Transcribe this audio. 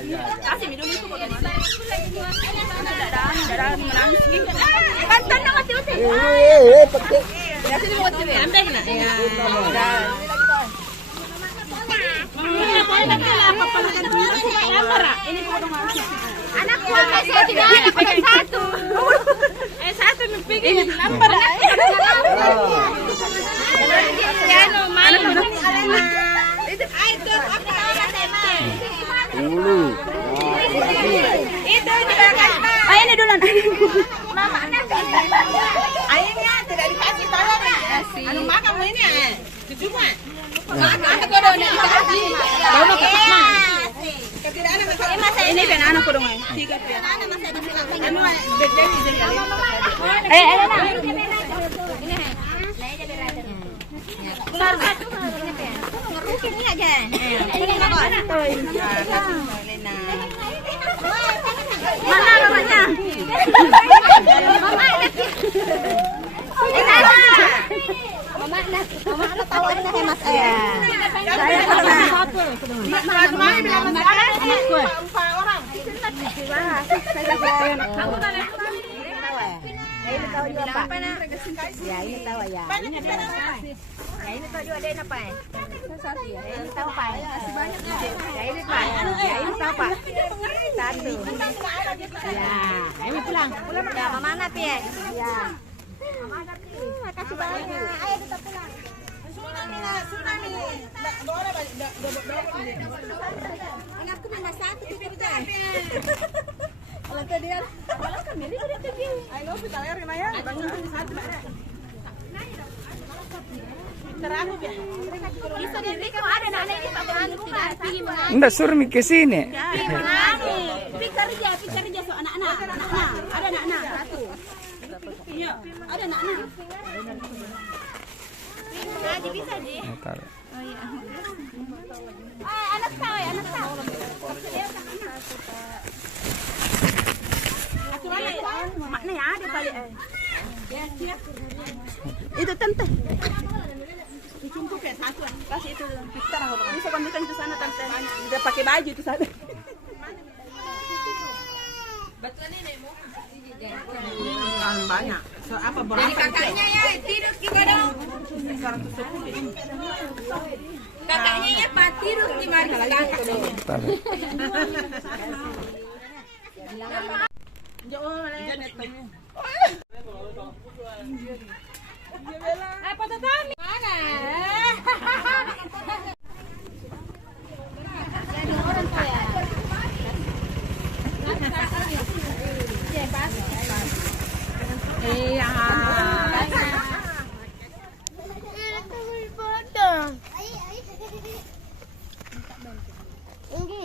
Kasih minum itu kok. Ada menangis. Bantan dong kasih uti. Pakai. Kasih mau uti. Ambil nak. Ya. Ini boleh nanti lah apa palakan dulu kamera. Ini kok dong anakku kasih tiga anak pakai satu. Satu nupingin lambar. Ya no main. Itu itu apa? Dulu. Itu juga kan. Ayo ini dulu. Mama anak. Ayahnya tidak dikasih tolong. Anu makan mau ini cuma. Anak kau dah nak dikasih. Baru nak ketemu. Tidak anak masa ini kan anak kau dong. Tiga pian. Anak masa di sini. Anu beda di sini. Nak. Ini hai. Lai jadi rider. Besar satu. Ini pian. Ngerukin ni aja. Ini nak anak. Mana mamanya? Mama anak. Mama anak tawarin nih Mas. Saya satu. Mama bilang empat orang. Kamu mana? Ini tahu juga apa? Ya ini tahu ya. Ya ini tahu juga ada apa? Ya ini tahu apa? Ya ini Pak. Ya ini tahu Pak. Satu. Ya, ini pulang. Ya, Mama mana Pi? Ya. Makasih banyak. Ayo kita pulang. Tsunami. Anakku minta satu kita. Kalau tadi kan, kalau kan ini udah tinggi. Ayo kita lihat ya. Satu. Terang ya. Bisa diri kok ada anak ini Pak Bang tidak tinggi mengaji. Enggak suruh mi ke sini. Pi kerja so anak-anak. Ada anak-anak satu. Iya, ada anak-anak. Mengaji bisa di. Oh iya. Anak tahu ya, anak tahu. Makna ya ada balik. Itu tante. Dicumpuk ya satu. Kasih itu kita bisa panggilkan ke sana tante. Udah pakai baju itu sana. Betul ini mau banyak. So, apa berapa? Jadi kakaknya ya tidur juga dong. Kakaknya ya Pak tidur di mari kakak. Apa tuh kami? Mana? Jadi orang tua ya. Iya. Ini